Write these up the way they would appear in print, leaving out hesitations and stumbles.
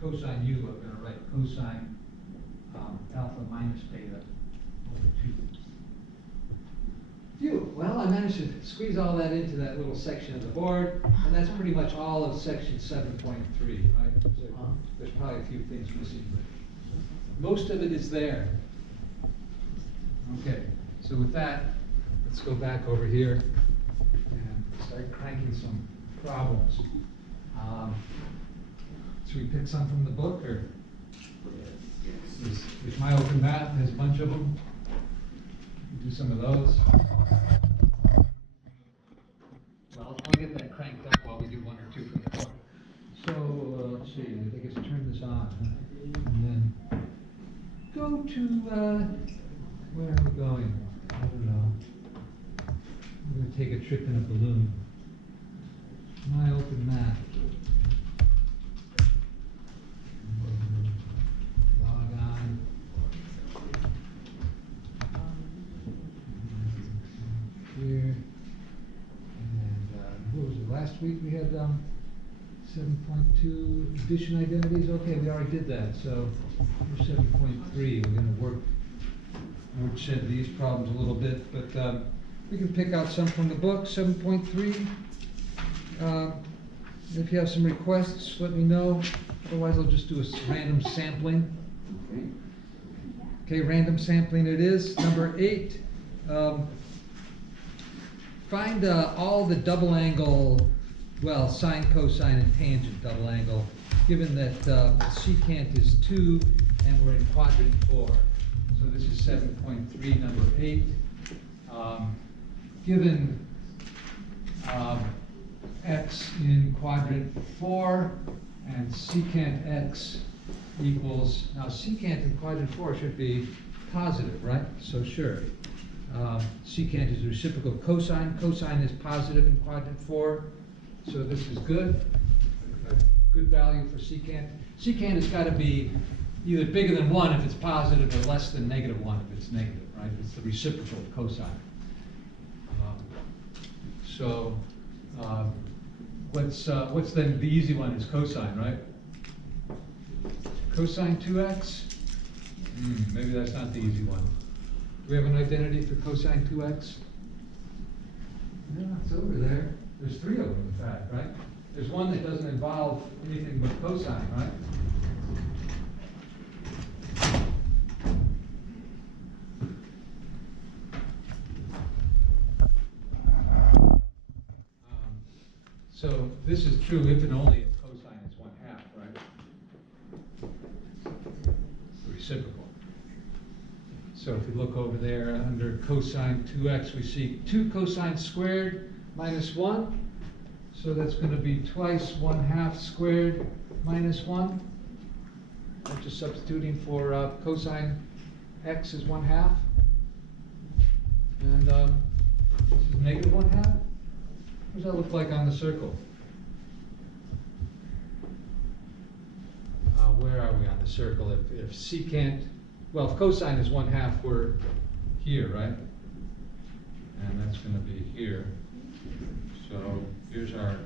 cosine u, I'm going to write cosine alpha minus beta over 2. Phew, well, I managed to squeeze all that into that little section of the board, and that's pretty much all of section 7.3, right? So there's probably a few things missing, but most of it is there. Okay, so with that, let's go back over here and start cranking some problems. Should we pick some from the book, or is My Open Math has a bunch of them? Do some of those. Well, I'll get that cranked up while we do one or two from the book. So let's see, I guess turn this on, and then go to where are we going? I don't know. We're going to take a trip in a balloon. My Open Math. Log on. Here. And what was it? Last week we had 7.2 addition identities. Okay, we already did that. So here's 7.3. We're going to workshed these problems a little bit, but we can pick out some from the book. 7.3. If you have some requests, let me know. Otherwise, I'll just do a random sampling. Okay, random sampling it is. Number 8. Find all the double angle, well, sine, cosine, and tangent double angle, given that secant is 2 and we're in quadrant 4. So this is 7.3, number 8. Given x in quadrant 4 and secant x equals, now secant in quadrant 4 should be positive, right? So sure. Secant is the reciprocal of cosine. Cosine is positive in quadrant 4. So this is good. A good value for secant. Secant has got to be either bigger than 1 if it's positive or less than -1 if it's negative, right? It's the reciprocal of cosine. What's then the easy one is cosine, right? Cosine 2x? Maybe that's not the easy one. Do we have an identity for cosine 2x? Yeah, it's over there. There's 3 of them, in fact, right? There's one that doesn't involve anything but cosine, right? So this is true if and only if cosine is 1/2, right? It's the reciprocal. So if we look over there under cosine 2x, we see 2 cosine squared minus 1. So that's going to be twice 1/2 squared minus 1. I'm just substituting for cosine x is 1/2. And this is -1/2. What does that look like on the circle? Where are we on the circle? If secant, well, if cosine is 1/2, we're here, right? And that's going to be here. So here's our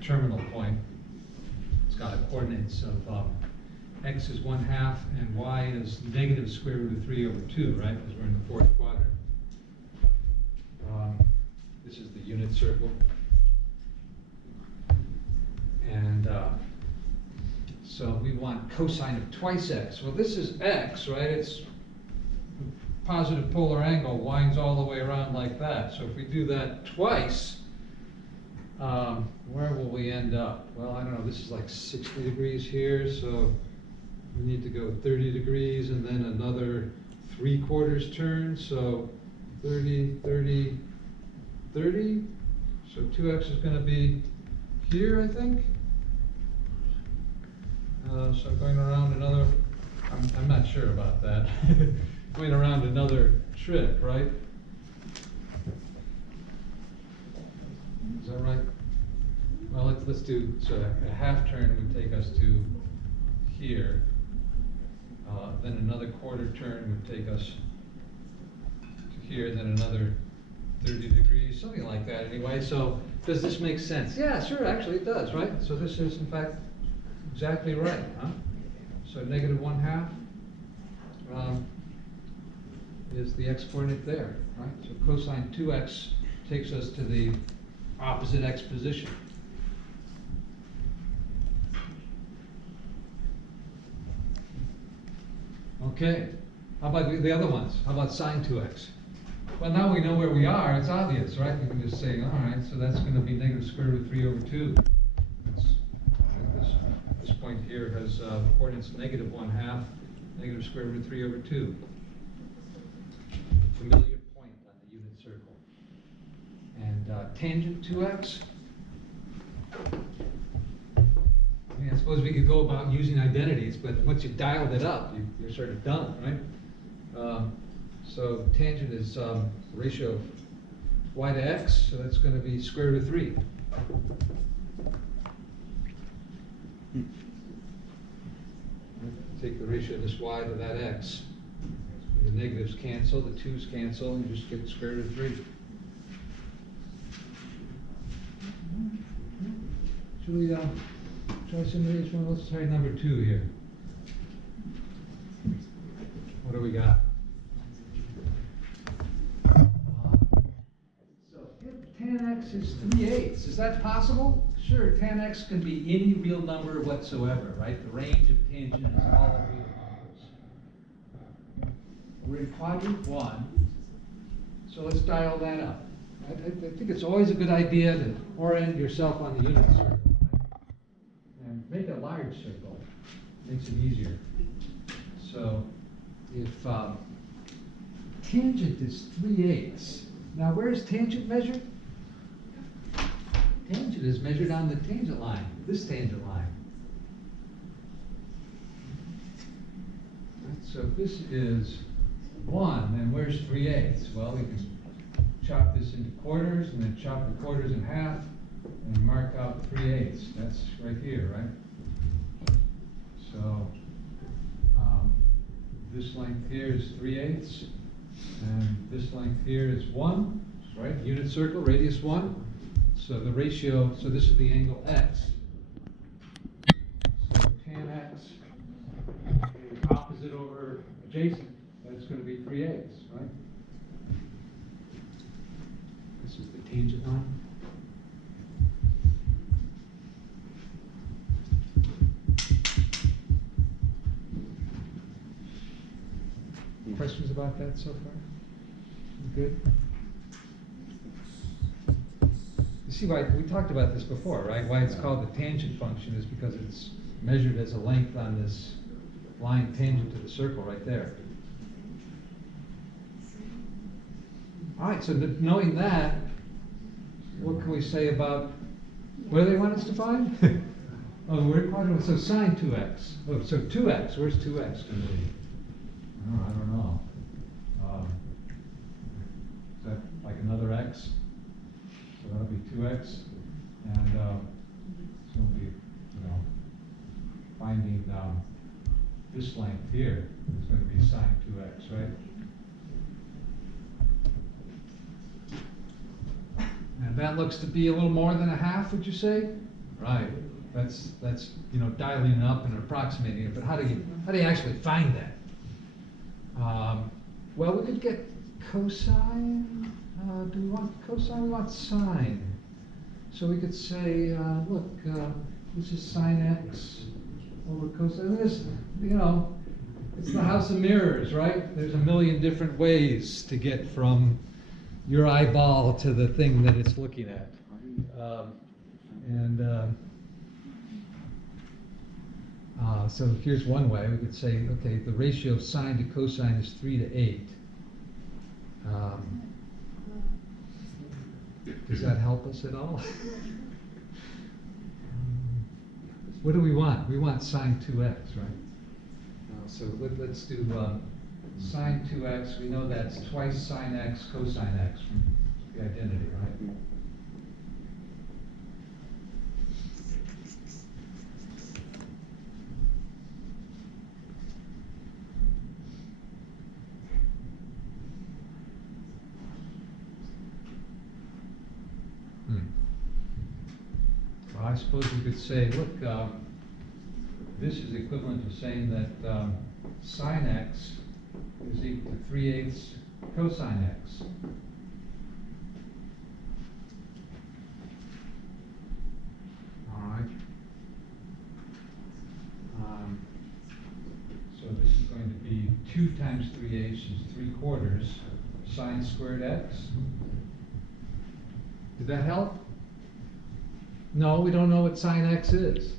terminal point. It's got coordinates of x is 1/2 and y is negative square root of 3 over 2, right? Because we're in the 4th quadrant. This is the unit circle. And so we want cosine of twice x. Well, this is x, right? It's positive polar angle winds all the way around like that. So if we do that twice, where will we end up? Well, I don't know. This is like 60 degrees here, so we need to go 30 degrees and then another 3/4 turn. So 30, 30, 30. So 2x is going to be here, I think. So going around another, I'm not sure about that. Going around another trip, right? Is that right? Well, let's do, so a half turn would take us to here. Then another 1/4 turn would take us to here, then another 30 degrees, something like that anyway. So does this make sense? Yeah, sure, actually it does, right? So this is in fact exactly right, huh? So negative 1/2 is the x-coordinate there, right? So cosine 2x takes us to the opposite x position. Okay, how about the other ones? How about sine 2x? Well, now we know where we are, it's obvious, right? We can just say, all right, so that's going to be negative square root of 3 over 2. This point here has coordinates negative 1/2, negative square root of 3 over 2. Familiar point on the unit circle. And tangent 2x. I mean, I suppose we could go about using identities, but once you've dialed it up, you're sort of done, right? So tangent is the ratio of y to x, so that's going to be square root of 3. Take the ratio of this y to that x. The negatives cancel, the 2's cancel, and you just get square root of 3. Should we try some of these? Well, let's try number 2 here. What do we got? So if tan x is 3/8, is that possible? Sure, tan x can be any real number whatsoever, right? The range of tangent is all real numbers. We're in quadrant 1, so let's dial that up. I think it's always a good idea to orient yourself on the unit circle, right? And make a large circle, makes it easier. So if tangent is 3/8, now where's tangent measured? Tangent is measured on the tangent line, this tangent line. Right, so if this is 1, then where's 3/8? Well, we can chop this into quarters and then chop the quarters in half and mark out 3/8. That's right here, right? So this length here is 3/8, and this length here is 1, right? Unit circle, radius 1. So the ratio, so this is the angle x. So tan x is opposite over adjacent. That's going to be 3/8, right? This is the tangent line. Questions about that so far? Good? You see why we talked about this before, right? Why it's called the tangent function is because it's measured as a length on this line tangent to the circle right there. All right, so knowing that, what can we say about, what do they want us to find? Oh, we're quadrant, so sine 2x. Oh, so 2x, where's 2x going to be? Oh, I don't know. Is that like another x? So that'll be 2x. And so we'll be, finding this length here is going to be sine 2x, right? And that looks to be a little more than a half, would you say? Right. That's dialing it up and approximating it. But how do you actually find that? Well, we could get cosine. Do we want cosine? We want sine. So we could say, look, this is sine x over cosine. This, it's the house of mirrors, right? There's a million different ways to get from your eyeball to the thing that it's looking at. So here's one way. We could say, okay, the ratio of sine to cosine is 3:8. Does that help us at all? What do we want? We want sine 2x, right? So let's do sine 2x. We know that's twice sine x cosine x from the identity, right? Well, I suppose we could say, look, this is equivalent to saying that sine x is equal to 3/8 cosine x. All right. So this is going to be 2 times 3/8 is 3/4 sine squared x. Did that help? No, we don't know what sine x is.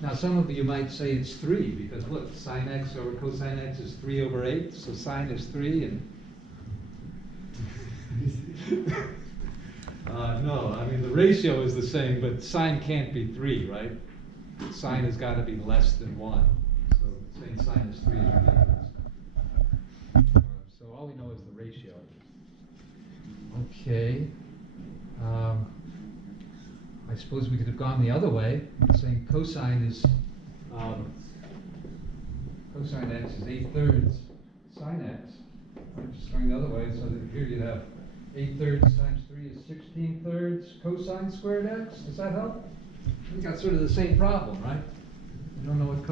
Now, some of you might say it's 3, because look, sine x over cosine x is 3/8, so sine is 3, and no, I mean, the ratio is the same, but sine can't be 3, right? Sine has got to be less than 1. So saying sine is 3 is ridiculous. So all we know is the ratio. Okay. I suppose we could have gone the other way, saying cosine is cosine x is 8/3 sine x. I'm just going the other way, so that here you'd have 8/3 times 3 is 16/3 cosine squared x. Does that help? We got sort of the same problem, right? We don't know what